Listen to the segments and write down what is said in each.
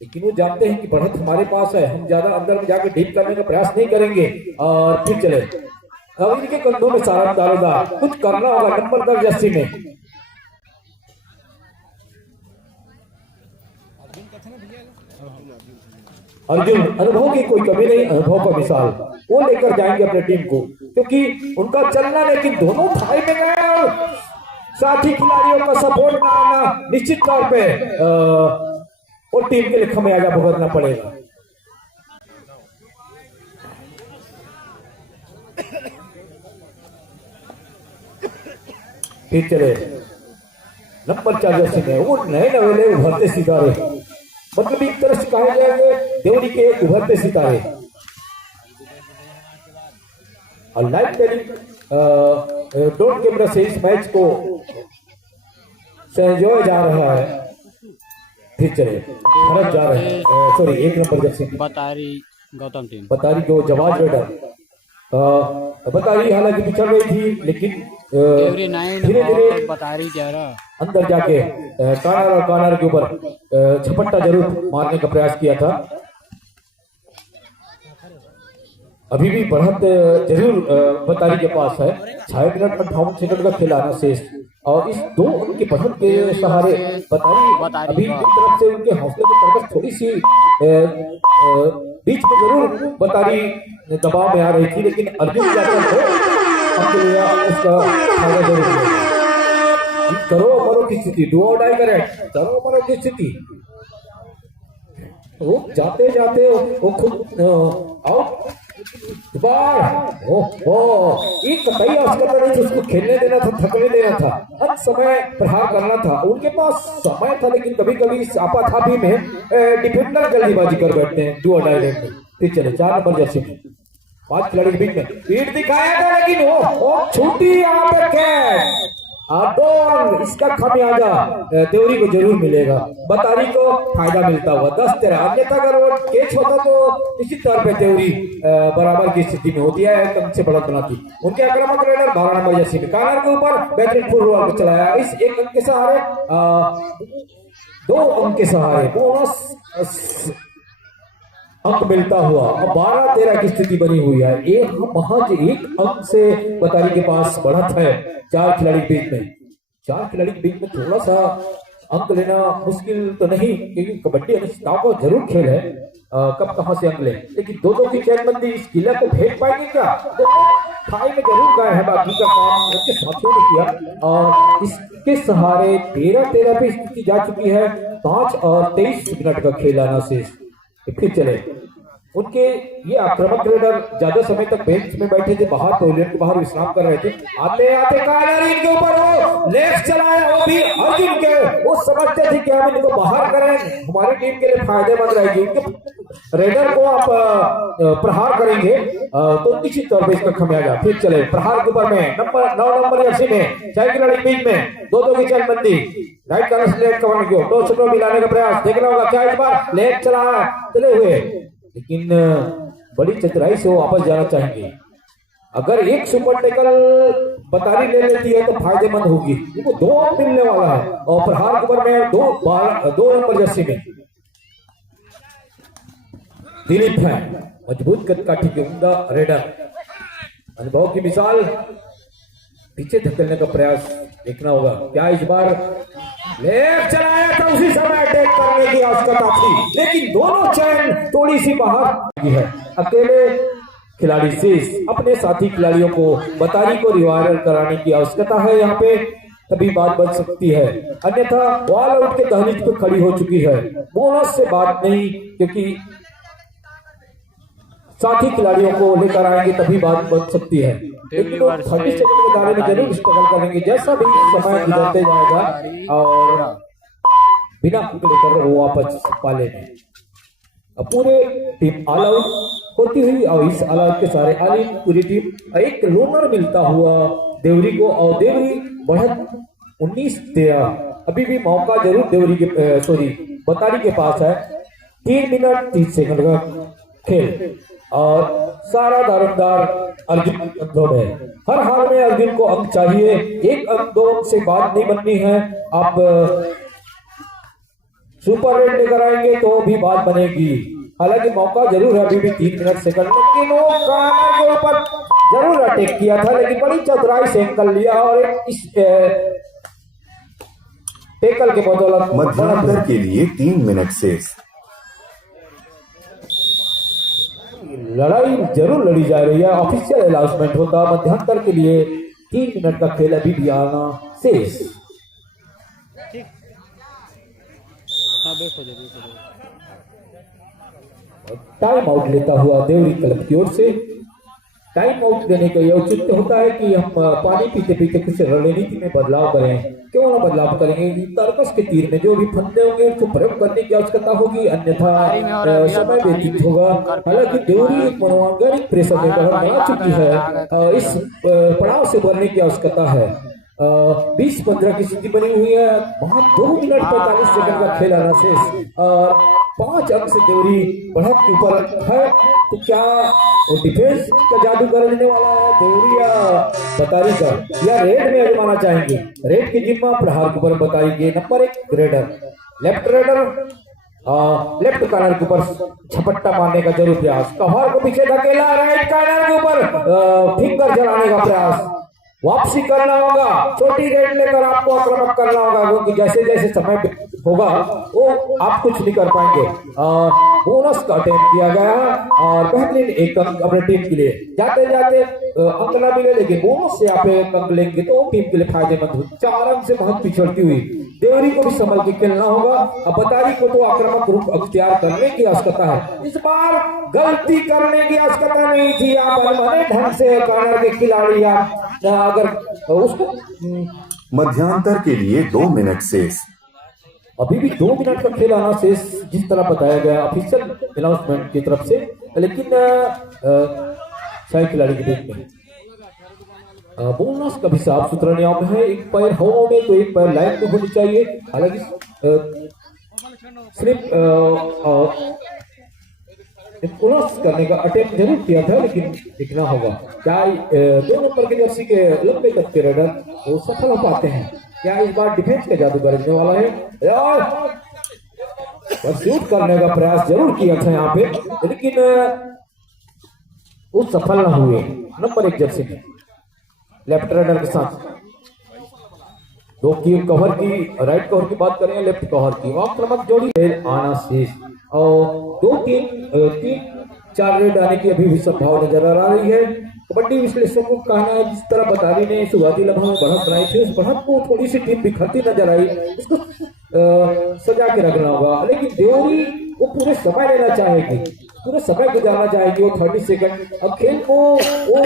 लेकिन वो जानते हैं कि बढ़त हमारे पास है, हम ज्यादा अंदर में जाके डीप करने का प्रयास नहीं करेंगे। और फिर चले, अब इनके कंधों में सारा दारोदार, कुछ करना होगा नंबर 10 जर्सी में। अर्जुन अनुभव की कोई कमी नहीं, अनुभव का मिसाल वो लेकर जाएंगे अपने टीम को, क्योंकि उनका चलना लेकिन दोनों थाई में गए और साथी खिलाड़ियों का सपोर्ट ना आना निश्चित तौर पे और टीम के लिए खमियाजा भुगतना पड़ेगा। फिर चले नंबर 4 जर्सी में वो नए नवेले उभरते सितारे, मतलब एक तरह से कहा जाएंगे देवरी के उभरते सितारे। और लाइव टेलिंग ड्रोन कैमरा से इस मैच को सहजोया जा रहा है। फिर चले भारत जा रहे हैं, सॉरी 1 नंबर जर्सी बतारी गौतम टीम, बतारी को जवाज रेडर। बतारी हालांकि पिछड़ रही थी, लेकिन धीरे धीरे बतारी 11 अंदर जाके कानार और कानार के ऊपर झपट्टा जरूर मारने का प्रयास किया था। अभी भी बढ़त जरूर बतारी के पास है। 6 मिनट 58 सेकंड का खेल आना शेष, और इस 2 अंक की बढ़त के सहारे बतारी अभी एक तरफ से उनके हौसले की तरफ थोड़ी सी बीच में जरूर बतारी दबाव में आ रही थी, लेकिन अर्जुन उसका फायदा जरूर करो मरो की स्थिति, डू और डाई करें, करो मरो की स्थिति। वो जाते जाते वो खुद आउट बार एक कतई आवश्यकता नहीं थी उसको खेलने देना था, थकने देना था, हर समय प्रहार करना था। उनके पास समय था, लेकिन कभी कभी आपाधापी में डिफेंडर जल्दीबाजी कर बैठते हैं डू और डाई में। फिर चले 4 नंबर जर्सी में 5 खिलाड़ी के बीच में पीठ दिखाया था, लेकिन वो छूटी यहाँ पे कैच। इसका खामियाजा देवरी को जरूर मिलेगा, बतारी को फायदा मिलता हुआ 10-13। अन्यथा अगर वो कैच होता तो निश्चित तौर पे देवरी बराबर की स्थिति में होती है, कम से बढ़त बनाती। उनके आक्रामक रेडर 12 नंबर जर्सी में कानार के ऊपर बेहतरीन फुटबॉल चलाया। इस 1 अंक के सहारे 2 अंक के सहारे बोनस अंक मिलता हुआ अब 12-13 की स्थिति बनी हुई है। एक महज 1 अंक से बतारी के पास बढ़त है 4 खिलाड़ी के बीच में। 4 खिलाड़ी के बीच में थोड़ा सा अंक लेना मुश्किल तो नहीं, क्योंकि कबड्डी अनिश्चितताओं का जरूर खेल है, कब कहां से अंक ले, लेकिन 2-2 की चैनबंदी इस किला को भेज पाएंगे क्या? खाई में जरूर गए हैं, बाकी का काम उनके साथियों ने किया और इसके सहारे 13-13 पे स्थिति जा चुकी है। 5 और 23 मिनट का खेल आना शेष। फिर चले उनके ये आक्रामक रेडर ज्यादा समय तक बेंच में बैठे थे, बाहर टॉयलेट के बाहर विश्राम कर रहे थे। आते आते इनके ऊपर वो लेफ्ट चलाया, वो भी अर्जुन के। वो समझते थे कि हम इनको बाहर करें, हमारी टीम के लिए फायदेमंद रहेगी। उनके रेडर को आप प्रहार करेंगे तो निश्चित तौर पर इसका खमियाजा। फिर चले प्रहार के ऊपर में 9 नंबर जर्सी में 6 खिलाड़ी बीच में 2-2 की चैनबंदी। राइट कॉर्नर से लेफ्ट कॉर्नर को टो छुटो मिलाने का प्रयास देखना होगा क्या इस बार लेफ्ट चला चले हुए, लेकिन बड़ी चतुराई से वो वापस जाना चाहेंगे। अगर एक सुपर टैकल बतारी ले लेती है तो फायदेमंद होगी, वो 2 अंक मिलने वाला है। और प्रहार के ऊपर में 2 नंबर जर्सी में दिलीप है, मजबूत कदकाठी के उम्दा रेडर, अनुभव की मिसाल। पीछे धकेलने का प्रयास देखना होगा क्या इस बार लेफ्ट चलाया था, उसी समय अटैक करने की आवश्यकता थी, लेकिन दोनों चैन थोड़ी सी बाहर है। अकेले खिलाड़ी शेष अपने साथी खिलाड़ियों को बतारी को रिवाइवल कराने की आवश्यकता है यहाँ पे, तभी बात बन सकती है। अन्यथा बॉल आउट के दहलीज पे खड़ी हो चुकी है, बोनस से बात नहीं, क्योंकि साथी खिलाड़ियों को लेकर आएंगे तभी बात बन सकती है। लेकिन वो 30 सेकंड के दायरे में जरूर स्ट्रगल करेंगे, जैसा भी समय गुजरते जाएगा और बिना लेकर वो वापस पाले में। अब पूरे टीम ऑल आउट होती हुई और इस ऑल आउट के सारे आली पूरी टीम एक लोनर मिलता हुआ देवरी को, और देवरी बढ़त 19-13। अभी भी मौका जरूर देवरी के बतारी के पास है। 3 मिनट 30 सेकंड का खेल और सारा दारोमदार अर्जुन अंकों है। हर हाल में अर्जुन को अंक चाहिए, 1 अंक 2 अंक से बात नहीं बननी है। आप सुपर रेड लेकर आएंगे तो भी बात बनेगी। हालांकि मौका जरूर है, अभी भी 3 मिनट सेकंड, लेकिन वो कॉर्नर के ऊपर जरूर अटैक किया था, लेकिन बड़ी चतुराई से कर लिया और इस टेकल के बदौलत मध्यांतर के लिए 3 मिनट शेष। लड़ाई जरूर लड़ी जा रही है। ऑफिशियल अनाउंसमेंट होता मध्यांतर के लिए 3 मिनट का खेल अभी भी आना शेष। हाँ देखो देखो टाइम आउट लेता हुआ देवरी क्लब की ओर से। टाइम आउट देने का यह औचित्य होता है कि हम पानी पीते पीते कुछ रणनीति में बदलाव करें। क्यों ना बदलाव करेंगे? तर्कस के तीर में जो भी फंदे होंगे उसको प्रयोग करने की आवश्यकता होगी, अन्यथा समय व्यतीत होगा। हालांकि देवरी एक मनोवैज्ञानिक प्रेशर में बना चुकी है, इस पड़ाव से बढ़ने की आवश्यकता है। 20-15 की स्थिति बनी हुई है। वहां 2 मिनट 45 सेकंड का खेल आना शेष और 5 अंक से देवरी बढ़त के ऊपर है। तो क्या वो डिफेंस का जादू करने वाला है देवरी या बतारी का, या रेड में आजमाना चाहेंगे? रेड की जिम्मा प्रहार के ऊपर बताई गई। Number 1 raider, left raider left corner के ऊपर झपट्टा मारने का जरूर प्रयास। कवर को पीछे धकेला, राइट कॉर्नर के ऊपर फिंगर जलाने का प्रयास। वापसी करना होगा, छोटी रेड लेकर आपको आक्रमण करना होगा, क्योंकि जैसे जैसे समय होगा वो आप कुछ नहीं कर पाएंगे। बोनस का अटेम्प्ट किया गया और बेहतरीन एक अंक अपने टीम के लिए। जाते जाते अंक ना मिले, लेकिन बोनस से आप एक अंक लेंगे तो टीम के लिए फायदेमंद हो। 4 अंक से बहुत पिछड़ती हुई देवरी को भी संभल के खेलना होगा। अब बतारी को तो आक्रामक रूप अख्तियार करने की आवश्यकता है। इस बार गलती करने की आवश्यकता नहीं थी। आप अनमने ढंग से कॉर्नर के खिलाड़ी अगर उसको मध्यांतर के लिए 2 मिनट शेष। अभी भी 2 मिनट का खेल आना शेष, जिस तरह बताया गया ऑफिशियल अनाउंसमेंट की तरफ से। लेकिन सही खिलाड़ी के बीच में बोनस का भी साफ सुथरा नियम है। एक पैर हवा में तो एक पैर लाइन में होनी चाहिए। हालांकि सिर्फ बोनस करने का अटेम्प्ट जरूर किया था, लेकिन देखना होगा क्या 2 नंबर के जर्सी के लंबे कद के रेडर वो सफल हो पाते हैं। क्या इस बार डिफेंस का जादू करने वाला है? परस्यूट करने का प्रयास जरूर किया था यहाँ पे, लेकिन वो सफल न हुए। नंबर 1 जर्सी में लेफ्ट रेडर के साथ 2 की कवर की, राइट कवर की बात करें, लेफ्ट कवर की आक्रामक जोड़ी आना शेष। और 2-3-4 रेड आने की अभी भी संभावना नजर आ रही है। कबड्डी विश्लेषकों को कहना है जिस तरह बतारी ने शुरुआती लम्हा में बढ़त बनाई थी, उस बढ़त को थोड़ी सी टीम बिखरती नजर आई, इसको सजा के रखना होगा। लेकिन देवरी वो पूरे समय लेना चाहेगी, पूरे समय गुजारना चाहेगी। वो 30 सेकंड अब खेल को वो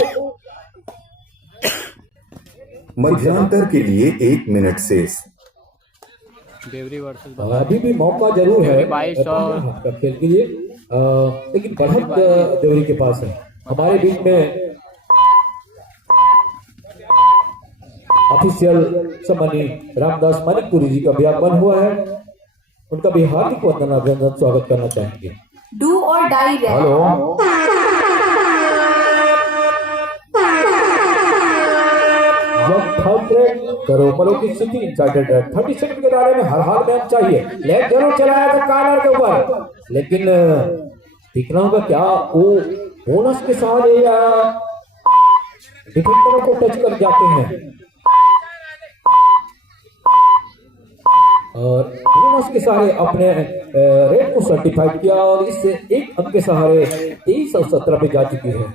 मध्यांतर के लिए 1 मिनट शेष। देवरी वर्सेस अभी भी मौका जरूर है 22 और का खेल के लिए, लेकिन बढ़त देवरी के पास है। हमारे बीच में ऑफिशियल सम्मानी रामदास मानिकपुरी जी का भी आगमन हुआ है। उनका भी हार्दिक वंदन अभिनंदन स्वागत करना चाहेंगे। डू और डाई रेड। हेलो, करो मलो की स्थिति इंसाइडेड है। 30 सेकंड के दायरे में हर हाल में हम चाहिए। लेग जरूर चलाया था कॉर्नर के ऊपर, लेकिन दिखना होगा क्या वो बोनस के सहारे या डिफेंडरों को टच कर जाते हैं। और बोनस के सहारे अपने रेड को सर्टिफाइड किया और इससे 1 अंक के सहारे 23 और 17 पे जा चुकी है।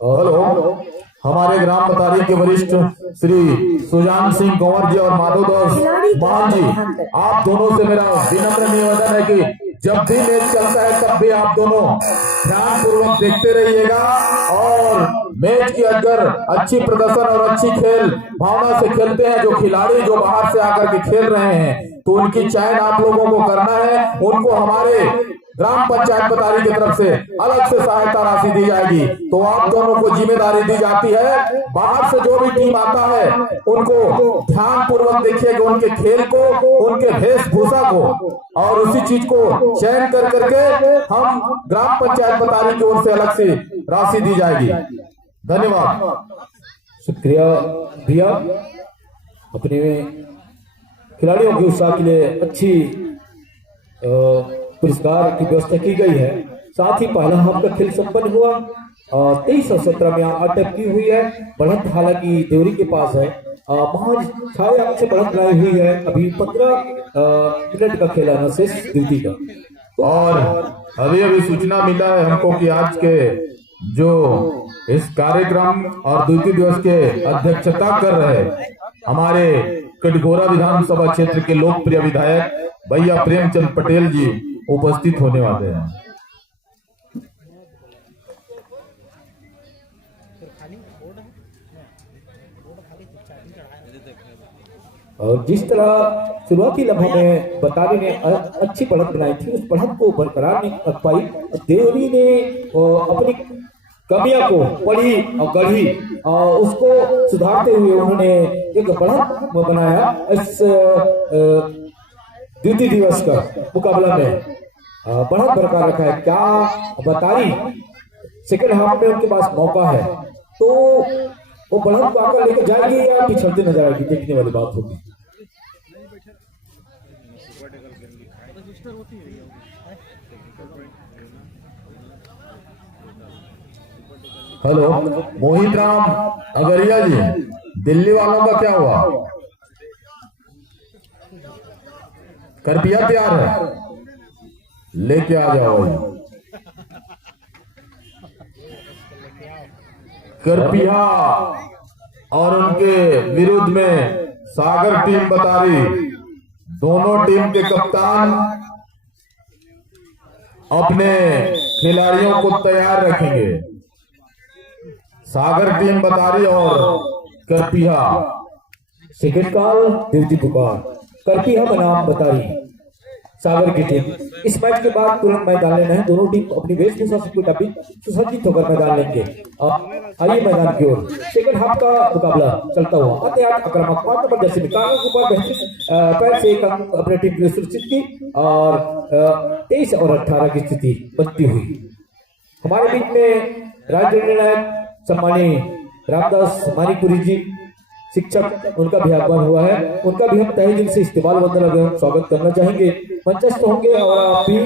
हेलो, हमारे ग्राम बतारी के वरिष्ठ श्री सुजान सिंह कंवर जी और माधव दास मान जी, आप दोनों से मेरा विनम्र निवेदन है कि जब भी मैच चलता है तब भी आप दोनों ध्यान पूर्वक देखते रहिएगा और मैच की अगर अच्छी प्रदर्शन और अच्छी खेल भावना से खेलते हैं जो खिलाड़ी जो बाहर से आकर के खेल रहे हैं, तो उनकी चयन आप लोगों को करना है। उनको हमारे ग्राम पंचायत बतारी की तरफ से अलग से सहायता राशि दी जाएगी। तो आप दोनों को जिम्मेदारी दी जाती है, बाहर से जो भी टीम आता है उनको ध्यान पूर्वक देखिएगा, उनके खेल को, उनके वेशभूषा को, और उसी चीज को चयन कर करके हम ग्राम पंचायत बतारी की ओर से अलग से राशि दी जाएगी। धन्यवाद, शुक्रिया भैया। अपने खिलाड़ियों के उत्साह के लिए अच्छी पुरस्कार की व्यवस्था की गई है। साथ ही पहला हाफ का खेल संपन्न हुआ। 23 और 17 में अटक की हुई है। बढ़त हालांकि देवरी के पास है। महज 6 अंक से बढ़त बनाई हुई है। अभी 15 मिनट का खेल है शेष ड्यूटी का। और अभी अभी सूचना मिला है हमको कि आज के जो इस कार्यक्रम और द्वितीय दिवस के अध्यक्षता कर रहे हमारे कटघोरा विधानसभा क्षेत्र के लोकप्रिय विधायक भैया प्रेमचंद पटेल जी उपस्थित होने वाले हैं। और जिस तरह शुरुआती लम्हों में बतारी ने अच्छी बढ़त बनाई थी, उस बढ़त को बरकरार नहीं रख पाई। देवरी ने अपनी कमियां को पढ़ी और गढ़ी और उसको सुधारते हुए उन्होंने एक बढ़त बनाया। इस द्वितीय दिवस का मुकाबला में बढ़त बरकरार रखा है। क्या बतारी सेकेंड हाफ में उनके पास मौका है तो वो बढ़त को आकर लेकर जाएगी या पिछड़ते नजर आएगी, देखने वाली बात होगी। हेलो मोहित राम अगरिया जी, दिल्ली वालों का क्या हुआ? करपिया तैयार है, लेके आ जाओ। करपिया और उनके विरुद्ध में सागर टीम बतारी, दोनों टीम के कप्तान अपने खिलाड़ियों को तैयार रखेंगे। सागर टीम बतारी और करपिया। सेकंड कॉल ड्यूटी पुकार। करपिया बनाम बतारी सागर की टीम इस मैच के बाद तुरंत मैदान लेना है। दोनों टीम अपनी वेशभूषा से सुसज्जित होकर मैदान लेंगे। आइए मैदान की ओर। सेकंड हाफ का मुकाबला चलता हुआ अत्यात आक्रामक 5 नंबर जैसे निकालों के ऊपर बेहतरीन पैर से एक अंक अपने टीम के लिए सुरक्षित की और 23 और 18 की स्थिति बनती हुई। हमारे बीच में राज्य निर्णायक सम्मानी रामदास मानीपुरी जी शिक्षक, उनका भी आगमन हुआ है। उनका भी हम तहे दिल से इस्तेमाल वंदना हम स्वागत करना चाहेंगे। मंचस्थ होंगे और आप भी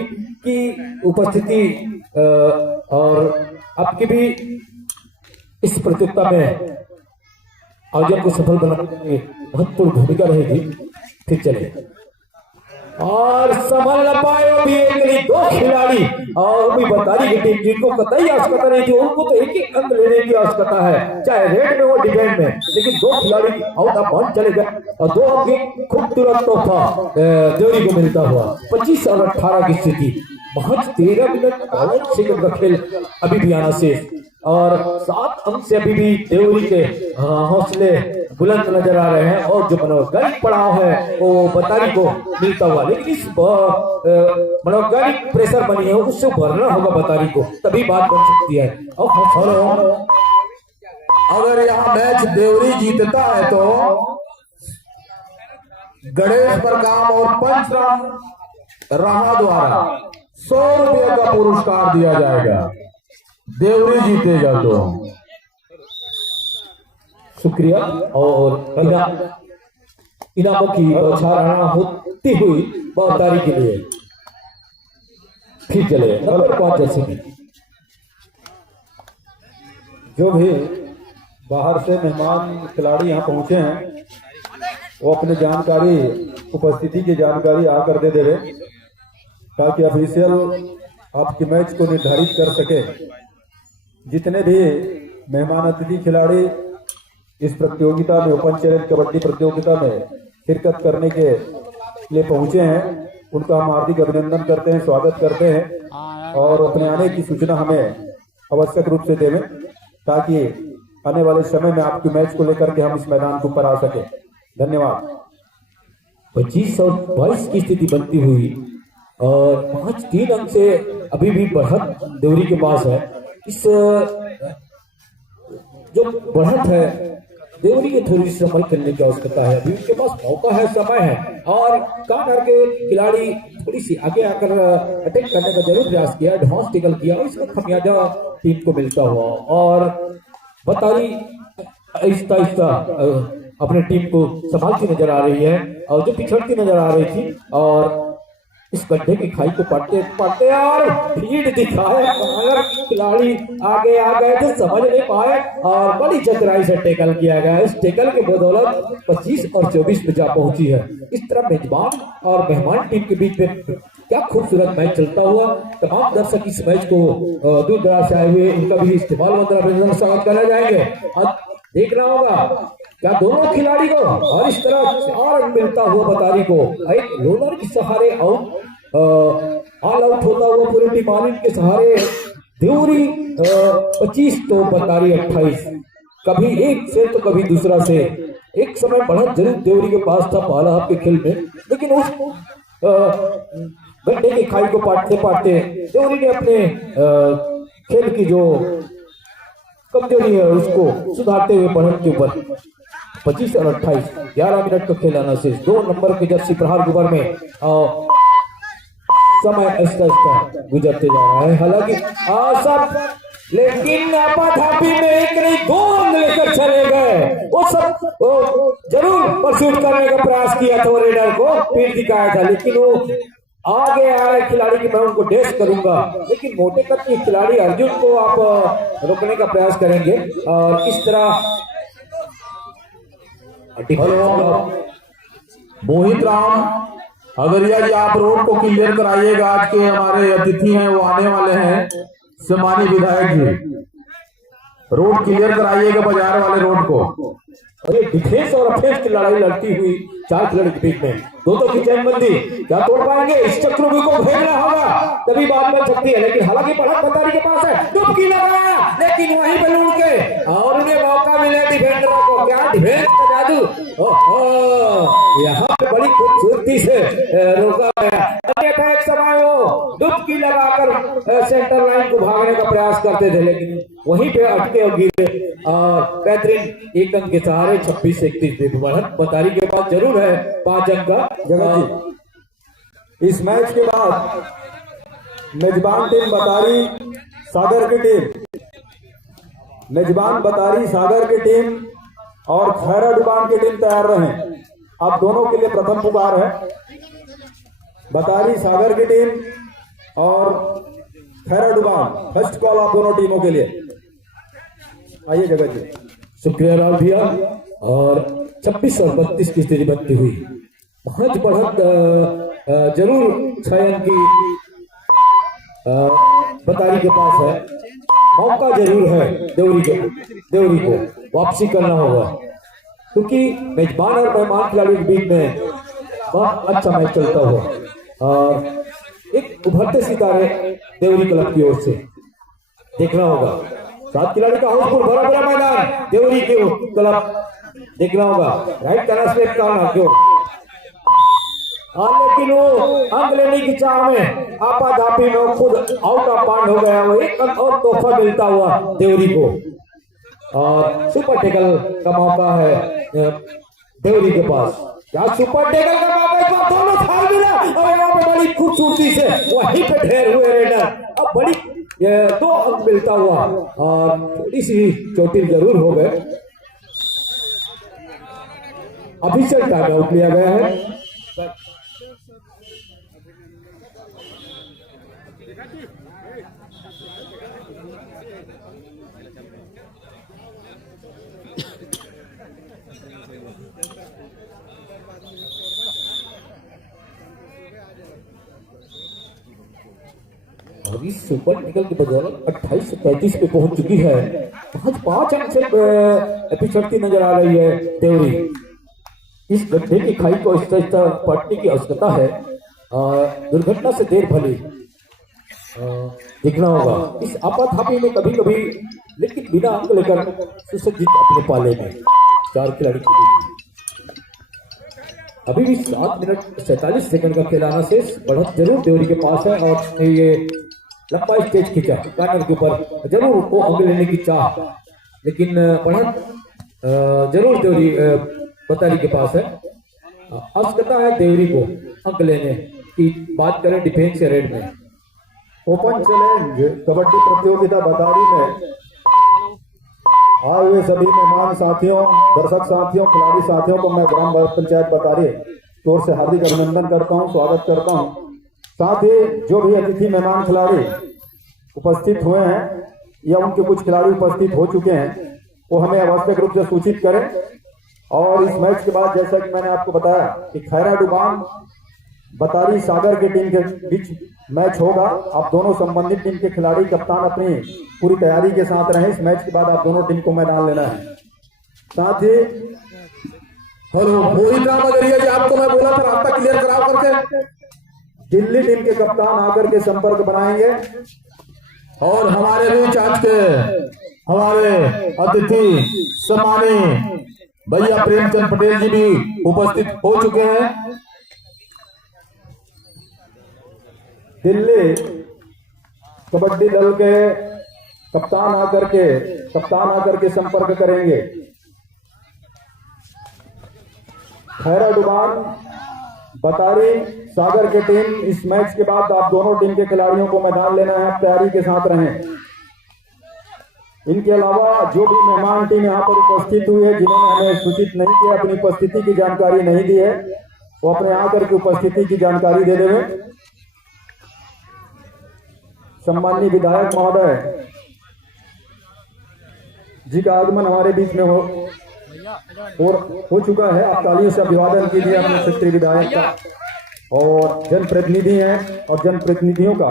की उपस्थिति और आपकी भी इस प्रतियोगिता में आयोजन को सफल बनाने में महत्वपूर्ण भूमिका रहेगी। फिर चले और संभल न पाए भी एक 2 खिलाड़ी और भी बतारी की टीम जिनको कतई आवश्यकता नहीं थी, उनको तो एक अंक लेने की आवश्यकता है, चाहे रेड में हो डिफेंड में, लेकिन 2 खिलाड़ी आउट ऑफ बाउंड चले गए और 2 अंक की खूबसूरत तोहफा देवरी को मिलता हुआ। 25 और 18 की स्थिति। महज 13 मिनट 52 सेकंड का खेल अभी भी आना शेष और 7 अंक से अभी भी देवरी के हौसले बुलंद नजर आ रहे हैं और जो मनोवैज्ञानिक पड़ाव है वो बतारी को मिलता हुआ। लेकिन इस मनोवैज्ञानिक प्रेशर बनी है उससे भरना होगा बतारी को, तभी बात बन सकती है। और अगर यहाँ मैच देवरी जीतता है तो गणेश परकाम और पंचराम राणा द्वारा 100 रुपये का पुरस्कार दिया जाएगा। देवरी जीतेगा तो शुक्रिया और इनामों की बौछार होती हुई बतारी के लिए। फिर चले नंबर 5 जैसे भी जो भी बाहर से मेहमान खिलाड़ी यहाँ पहुंचे हैं वो अपनी जानकारी उपस्थिति की जानकारी आकर दे देवे ताकि ऑफिशियल आपके मैच को निर्धारित कर सके। जितने भी मेहमान अतिथि खिलाड़ी इस प्रतियोगिता में ओपन चैलेंज कबड्डी प्रतियोगिता में शिरकत करने के लिए पहुंचे हैं उनका हम हार्दिक अभिनंदन करते हैं, स्वागत करते हैं और अपने आने की सूचना हमें आवश्यक रूप से देवें ताकि आने वाले समय में आपके मैच को लेकर के हम इस मैदान के ऊपर आ सके। धन्यवाद। 25 और 22 की स्थिति बनती हुई और 5-3 अंक से अभी भी बढ़त देवरी के पास है। इस जो बढ़त है देवरी के थोड़ी सी संभल करने की आवश्यकता है। अभी उनके पास मौका है, समय है और कानर के खिलाड़ी थोड़ी सी आगे आकर अटैक करने का जरूर प्रयास किया, एडवांस टिकल किया और इसका खमियाजा टीम को मिलता हुआ और बतारी आहिस्ता आहिस्ता अपने टीम को संभालती नजर आ रही है और जो पिछड़ती नजर आ रही थी और इस गड्ढे की खाई को पढ़ते पढ़ते और भीड़ दिखाए, अगर खिलाड़ी आगे आ गए तो समझ नहीं पाए और बड़ी चतुराई से टैकल किया गया। इस टैकल के बदौलत 25 और 24 पे जा पहुंची है। इस तरह मेजबान और मेहमान टीम के बीच में क्या खूबसूरत मैच चलता हुआ। तमाम दर्शक इस मैच को दूर दराज से आए हुए उनका भी इस्तेमाल स्वागत करना जाएंगे। अब देखना होगा क्या दोनों खिलाड़ी को और इस तरह और मिलता हुआ बतारी को एक रोलर के सहारे आउट ऑल आउट होता हुआ पूरे टीम मालिक के सहारे देवरी 25 तो बतारी 28। कभी एक से तो कभी दूसरा से। एक समय बढ़त जरूर देवरी के पास था पाला के खेल में, लेकिन उस गड्ढे की खाई को पाटते पाटते देवरी ने अपने खेल की जो कमजोरी है उसको सुधारते हुए बढ़त के ऊपर 25 और 28 11 मिनट का खेल आना से 2 नंबर के जर्सी प्रहार गुबर में समय ऐसा गुजरते जा रहा है। हालांकि सब लेकिन आपाधापी में एक नहीं 2 रन लेकर चले गए। वो सब जरूर परसूट करने का प्रयास किया था रेडर को, पीठ दिखाया था, लेकिन वो आगे आए खिलाड़ी की मैं उनको डेस करूंगा, लेकिन मोटे कद के खिलाड़ी अर्जुन को आप रोकने का प्रयास करेंगे और इस तरह मोहित राम अगरिया जी आप रोड को क्लियर कराइएगा। आज के हमारे अतिथि हैं वो आने वाले हैं, सम्मानित विधायक जी, रोड क्लियर कराइएगा बाजार वाले रोड को। और ये डिफेंस और अफेंस की लड़ाई लड़ती हुई 4 खिलाड़ी के बीच में दोनों की चैनबंदी क्या तोड़ पाएंगे? इस चक्रव्यूह को भेजना होगा तभी बात बन सकती है, लेकिन हालांकि बढ़त बतारी के पास है, डुबकी लगाया लेकिन वहीं पे लूट के और उन्हें मौका मिले डिफेंडरों को। क्या डिफेंस का जादू, यहाँ पे बड़ी खूबसूरती से रोका गया। अन्यथा एक समय वो डुबकी लगाकर सेंटर लाइन को भागने का प्रयास करते थे, लेकिन वहीं पे अटके और गिरे और बेहतरीन एक अंक के सहारे 26-31 बढ़त बतारी के पास जरूर है 5 अंक का। जगत जी, इस मैच के बाद मेजबान टीम बतारी सागर की टीम, मेजबान बतारी सागर की टीम और खैरा डुबान की टीम तैयार रहें। अब दोनों के लिए प्रथम पुकार है, बतारी सागर की टीम और खैरा डुबान। फर्स्ट कॉल आप दोनों टीमों के लिए। आइए जगत जी। शुक्रिया राव भैया। और 26 और 32 की स्थिति बनती हुई बहुत बढ़त जरूर 6 अंक की बतारी के पास है। मौका जरूर है देवरी को वापसी करना होगा, क्योंकि मेजबान और मेहमान खिलाड़ी के बीच में बहुत अच्छा मैच चलता हुआ और एक उभरते सितारे देवरी क्लब की ओर से देखना होगा। 7 खिलाड़ी का हाउसफुल भरा भरा मैदान देवरी के क्लब देखना होगा। राइट करना स्टेप करना क्यों, लेकिन वो अंक लेने की चाह में आपाधापी में खुद आउट ऑफ बाउंड हो गया। वो एक अंक और तोहफा मिलता हुआ देवरी को और सुपर टैकल का मौका है देवरी के पास। क्या सुपर टैकल का मौका इस बार दोनों साल मिला और यहाँ पे बड़ी खूबसूरती से वहीं पे ढेर हुए रेडर। अब बड़ी 2 अंक मिलता हुआ और थोड़ी सी चोटिल जरूर हो गए। ऑफिशियल टाइम आउट लिया गया है। और इस सुपर निकल की बदौलत 28 से 35 पे पहुंच चुकी है। 5 अंक से पिछड़ती नजर आ रही है देवरी। इस गड्ढे की खाई को इस तरह पटने की आवश्यकता है। दुर्घटना से देर भली देखना होगा इस आपाधापी में कभी कभी, लेकिन बिना अंक लेकर सुसज्जित अपने पाले में 4 खिलाड़ी के बीच अभी भी 7 मिनट 47 सेकंड का खेल आना से बढ़त जरूर देवरी के पास है और ये लंबा स्टेज खींचा कार्नर के ऊपर जरूर वो अंक लेने की चाह, लेकिन बढ़त जरूर देवरी बतारी के पास है। आवश्यकता है देवरी को अंक लेने की। बात करें डिफेंस या रेड में ओपन चैलेंज कबड्डी प्रतियोगिता बतारी में आए हुए सभी मेहमान साथियों, दर्शक साथियों, खिलाड़ी साथियों को मैं ग्राम पंचायत बतारी की ओर से हार्दिक अभिनंदन करता हूं, स्वागत करता हूं। साथ ही जो भी अतिथि मेहमान खिलाड़ी उपस्थित हुए हैं या उनके कुछ खिलाड़ी उपस्थित हो चुके हैं वो हमें आवश्यक रूप से सूचित करें। और इस मैच के बाद जैसा कि मैंने आपको बताया कि खैरा डुबान बतारी सागर की टीम के बीच मैच होगा। आप दोनों संबंधित टीम के खिलाड़ी कप्तान अपनी पूरी तैयारी के साथ रहें। इस मैच के बाद आप दोनों टीम को मैदान लेना है। साथ ही हेलो मोहित राम अगरिया जी, आपको मैं बोला था रास्ता क्लियर कराओ करके। दिल्ली टीम के कप्तान आकर के संपर्क बनाएंगे। और हमारे बीच आज के हमारे अतिथि सम्मानी भैया प्रेमचंद पटेल जी भी उपस्थित हो चुके हैं। दिल्ली कबड्डी दल के कप्तान आकर के संपर्क करेंगे। खैरा डुबान बतारी सागर की टीम इस मैच के बाद आप दोनों टीम के खिलाड़ियों को मैदान लेना है। आप तैयारी के साथ रहें। इनके अलावा जो भी मेहमान टीम यहाँ पर उपस्थित हुई है जिन्होंने हमें सूचित नहीं किया, अपनी उपस्थिति की जानकारी नहीं दी है, वो अपने आकर की उपस्थिति की जानकारी दे देवे। सम्माननीय विधायक महोदय जी का आगमन हमारे बीच में हो चुका है। आप तालियों से अभिवादन कीजिए अपने क्षेत्रीय विधायक का। और जनप्रतिनिधि हैं और जनप्रतिनिधियों का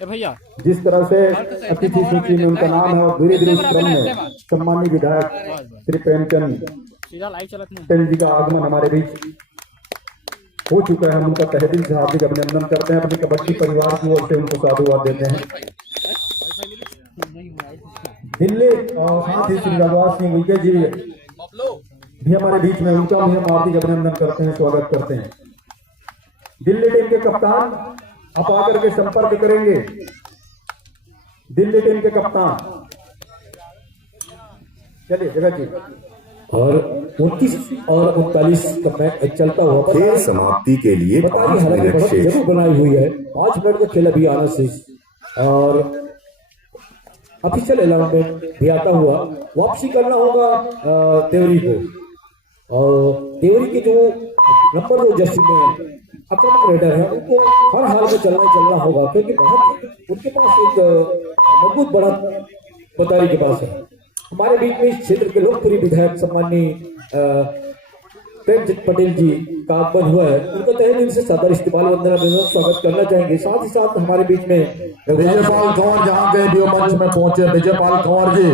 भैया जिस तरह से अतिथि सूची में उनका नाम है और धीरे धीरे उस क्रम में सम्माननीय विधायक श्री प्रेमचंद पटेल जी का आगमन हमारे बीच हो चुका है। हम उनका तहे दिल से हार्दिक अभिनंदन करते हैं। अपने कबड्डी परिवार की ओर से उनको साधुवाद देते हैं। दिल्ली और साथ ही श्री राजवास सिंह उइके जी भी हमारे बीच में, उनका भी हम हार्दिक अभिनंदन करते हैं, स्वागत करते हैं। दिल्ली टीम के कप्तान आप आकर के संपर्क करेंगे। दिल्ली टीम के कप्तान चलिए जगह जी। और 29 और 39 का मैच चलता हुआ खेल समाप्ति के लिए 5 मिनट शेष। जरूर बनाई हुई है। 5 मिनट का खेल अभी आना शेष और ऑफिशियल अलाउंसमेंट भी आता हुआ वापसी करना होगा देवरी को। और देवरी के जो नंबर 2 जर्सी में आक्रामक रेडर है उनको हर हाल में चलना होगा, क्योंकि बहुत उनके पास एक मजबूत बड़ा बतारी के पास है। हमारे बीच में इस क्षेत्र के लोकप्रिय विधायक सम्माननीय प्रेमचंद पटेल जी का आगमन हुआ है। उनका तहे दिल से सादर इस्तेमाल वंदना देकर स्वागत करना चाहेंगे। साथ ही साथ हमारे बीच में विजयपाल कंवर जहां के भी मंच में पहुंचे, विजयपाल कंवर जी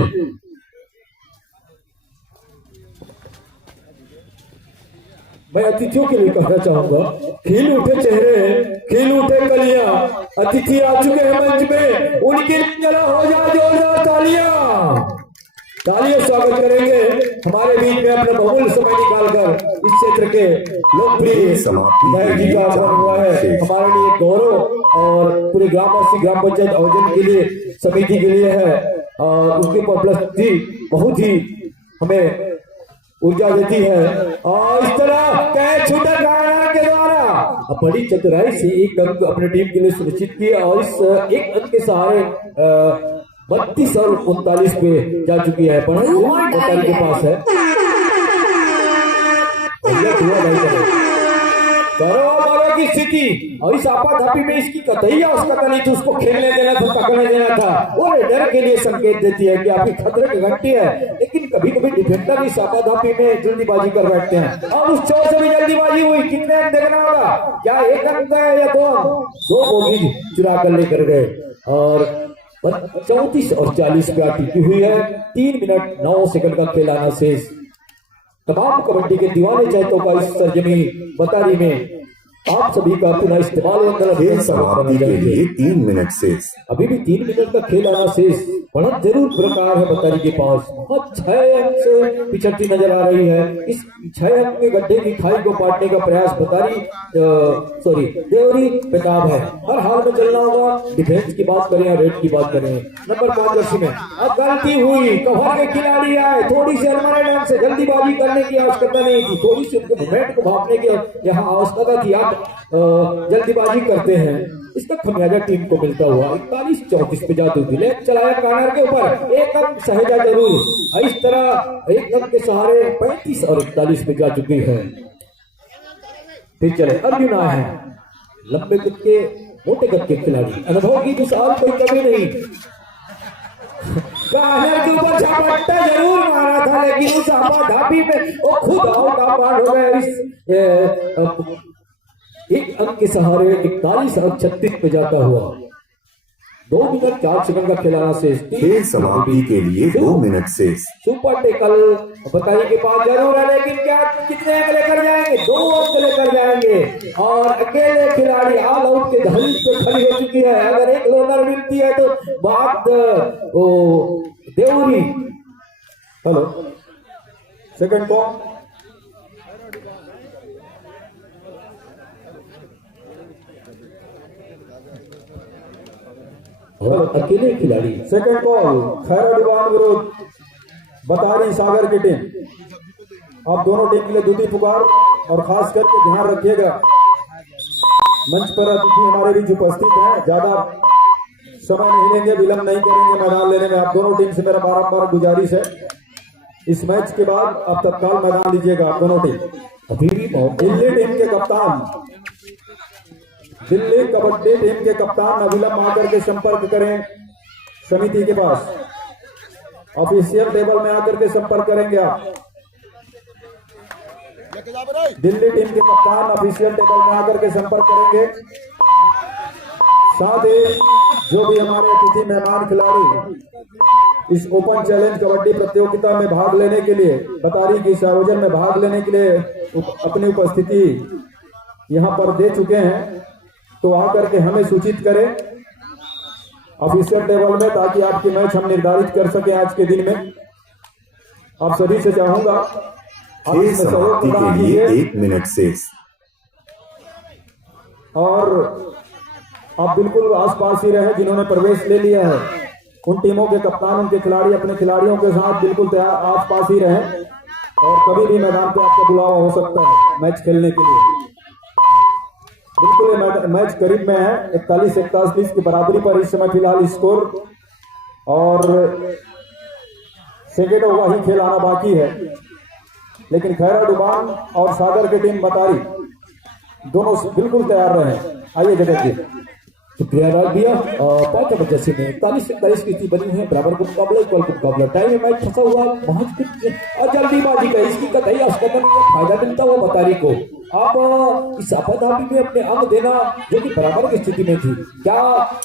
मैं अतिथियों के लिए कहना चाहूंगा, खिल उठे चेहरे, खिल उठे कलियां, अतिथि आ चुके हैं मंच में, उनके लिए जरा हो जाए जोरदार तालियां स्वागत करेंगे। हमारे बीच में अपना बहुमूल्य समय निकालकर इस क्षेत्र के लोकप्रिय विधायक जी का आगमन हुआ है। हमारे लिए गौरव और पूरे ग्रामवासी ग्राम पंचायत आयोजन के लिए समिति के लिए है और उसके उपलब्धि बहुत ही हमें ऊर्जा देती है। और इस तरह कैच छूटा के द्वारा बड़ी चतुराई से एक अंक अपने टीम के लिए सुनिश्चित किया और इस एक अंक के सहारे 32 और 39 पे जा चुकी है। पढ़ाई के पास है की स्थिति और इस आपाधापी में इसकी कतई आवश्यकता नहीं थी, उसको खेलने देना था, पकड़ने देना था। वो रेडर के लिए संकेत देती है कि आपकी खतरे की घंटी है। लेकिन कभी कभी डिफेंडर इस आपाधापी में जल्दीबाजी कर बैठते हैं। और उस चोर से भी जल्दीबाजी हुई। कितने अंक देखना होगा, क्या 1 अंक है या 2 अंक? 2 बोगी चुरा कर लेकर गए और 34 और 40 पे टिकी हुई है। 3 मिनट 9 सेकंड का खेल आना शेष। तमाम कबड्डी के दीवाने चाहतों का इस सरजमी बतारी में आप सभी का पुनः इस्तेमाल खेल समाप्ति के लिए 3 मिनट शेष। अभी भी 3 मिनट का खेल आना शेष। बड़ा जरूर प्रकार है बतारी के पास। बहुत 6 अंक से पिछड़ती नजर आ रही है। इस 6 अंक के गड्ढे की खाई को पाटने का प्रयास बतारी देवरी बेताब है। हर हाल में चलना होगा। डिफेंस की बात करें या रेड की बात करें, नंबर 5 जर्सी में अब गलती हुई। कवर के खिलाड़ी आए, थोड़ी सी हमारे ढंग से जल्दीबाजी करने की आवश्यकता नहीं थी, थोड़ी सी उनके मूवमेंट को भागने की यहाँ आवश्यकता थी। आप जल्दीबाजी करते हैं, इसका खमियाजा टीम को मिलता हुआ 41-34 पे जादू दिले चलाया कॉर्नर के ऊपर। 1 अंक सहेजा जरूर। इस तरह 1 अंक के सहारे 35 और 41 पे जा चुकी है। फिर चले अर्जुन आए हैं। लंबे कद के मोटे कद के खिलाड़ी, अनुभव की विशाल कोई कमी नहीं। गाने के ऊपर झपट्टा जरूर मारा था, लेकिन उस आपाधापी में वो खुद आउट हो गए। इस एक अंक के सहारे 41 अंक 36 पे जाता हुआ 2 मिनट 4 सेकंड का खिलाना से खेल समाप्ति के लिए 2 मिनट से सुपर टेकल बताइए के पास जरूर है, लेकिन क्या कितने अंक लेकर जाएंगे? 2 अंक लेकर जाएंगे और अकेले खिलाड़ी ऑल आउट के दहलीज पे खड़ी हो चुकी है। अगर एक लोनर मिलती है तो बात देवरी। Hello, second call. और अकेले खिलाड़ी सेकंड कॉल खैरा डिवान विरुद्ध बतारी सागर की टीम। अब दोनों टीम के लिए दूसरी पुकार, और खास करके ध्यान रखिएगा मंच पर अतिथि हमारे बीच उपस्थित हैं, ज्यादा समय नहीं लेंगे, विलंब नहीं करेंगे मैदान लेने में। आप दोनों टीम से मेरा बारंबार गुजारिश है, इस मैच के बाद अब तत्काल मैदान लीजिएगा आप दोनों टीम। अभी भी दिल्ली टीम के कप्तान, दिल्ली कबड्डी टीम के कप्तान अविलंब आकर के संपर्क करें समिति के पास। ऑफिशियल टेबल में आकर के संपर्क करेंगे आप। दिल्ली टीम के कप्तान ऑफिशियल टेबल में आकर के संपर्क करेंगे। साथ ही जो भी हमारे अतिथि मेहमान खिलाड़ी इस ओपन चैलेंज कबड्डी प्रतियोगिता में भाग लेने के लिए, बतारी की इस आयोजन में भाग लेने के लिए अपनी उपस्थिति यहां पर दे चुके हैं, तो आकर के हमें सूचित करें ऑफिशियल टेबल में, ताकि आपकी मैच हम निर्धारित कर सके आज के दिन में। आप सभी से चाहूंगा आप खेल इसमें सहयोग समाप्ति प्रदान के लिए कीजिए 1 मिनट से और आप बिल्कुल आसपास ही रहे। जिन्होंने प्रवेश ले लिया है उन टीमों के कप्तान, उनके खिलाड़ी अपने खिलाड़ियों के साथ बिल्कुल तैयार आसपास ही रहें, और कभी भी मैदान पे आपका बुलावा हो सकता है मैच खेलने के लिए। बिल्कुल ये मैच करीब में है, 41-41 की बराबरी पर इस समय फिलहाल स्कोर, और सेकेंडों का ही खेल आना बाकी है। लेकिन खैरा डुबान और सागर की टीम बतारी दोनों बिल्कुल तैयार रहे। आइए जगत जी। शुक्रिया राज भैया। 5 बजे से 41-41 की स्थिति बनी है, बराबर का मुकाबला, इक्वल का मुकाबला। टाइम में मैच फंसा हुआ बहुत कुछ जल्दीबाजी का, इसकी कतई अस्पताल में फायदा मिलता हुआ बतारी को। अब इस आपाधापी में अपने अंग देना जो कि बराबर की स्थिति में थी, क्या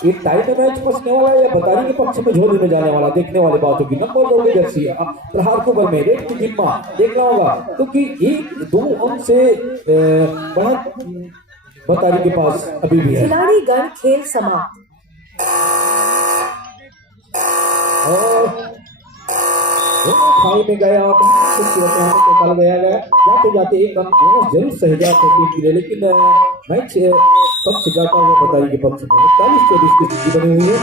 एक टाइम में मैच फंसने वाला है या बतारी के पक्ष में झोली में जाने वाला, देखने वाली बात होगी। नंबर 2 की जर्सी प्रहार कुबर में रेड की जिम्मा देखना होगा, क्योंकि 1-2 अंक से बढ़ा बतारी के पास अभी भी है। खिलाड़ी गण खेल समाप्त। और खाई में गया, निकाल गया जाते जाते एक अंक बोनस जरूर सहेजा टीम के लिए, लेकिन मैच पक्ष जाता हुआ बतारी के पक्ष में 41-24 की स्थिति बनी हुई है।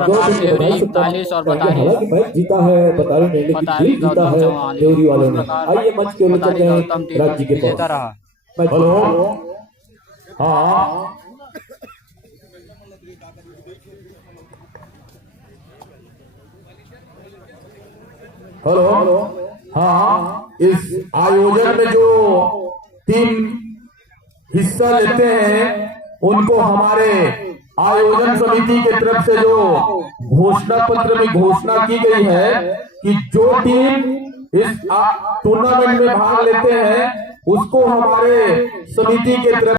दोनों टीम को बधाई शुभकामनाएं। हालांकि मैच जीता है बतारी ने, लेकिन दिल जीता है देवरी वालों ने। आइए मंच के ऊपर चलते हैं राज्य के पास। हेलो, हाँ हेलो, हाँ, इस आयोजन में जो टीम हिस्सा लेते हैं उनको हमारे आयोजन समिति की तरफ से जो घोषणा पत्र में घोषणा की गई है कि जो टीम इस टूर्नामेंट में भाग लेते हैं उसको हमारे समिति के तरफ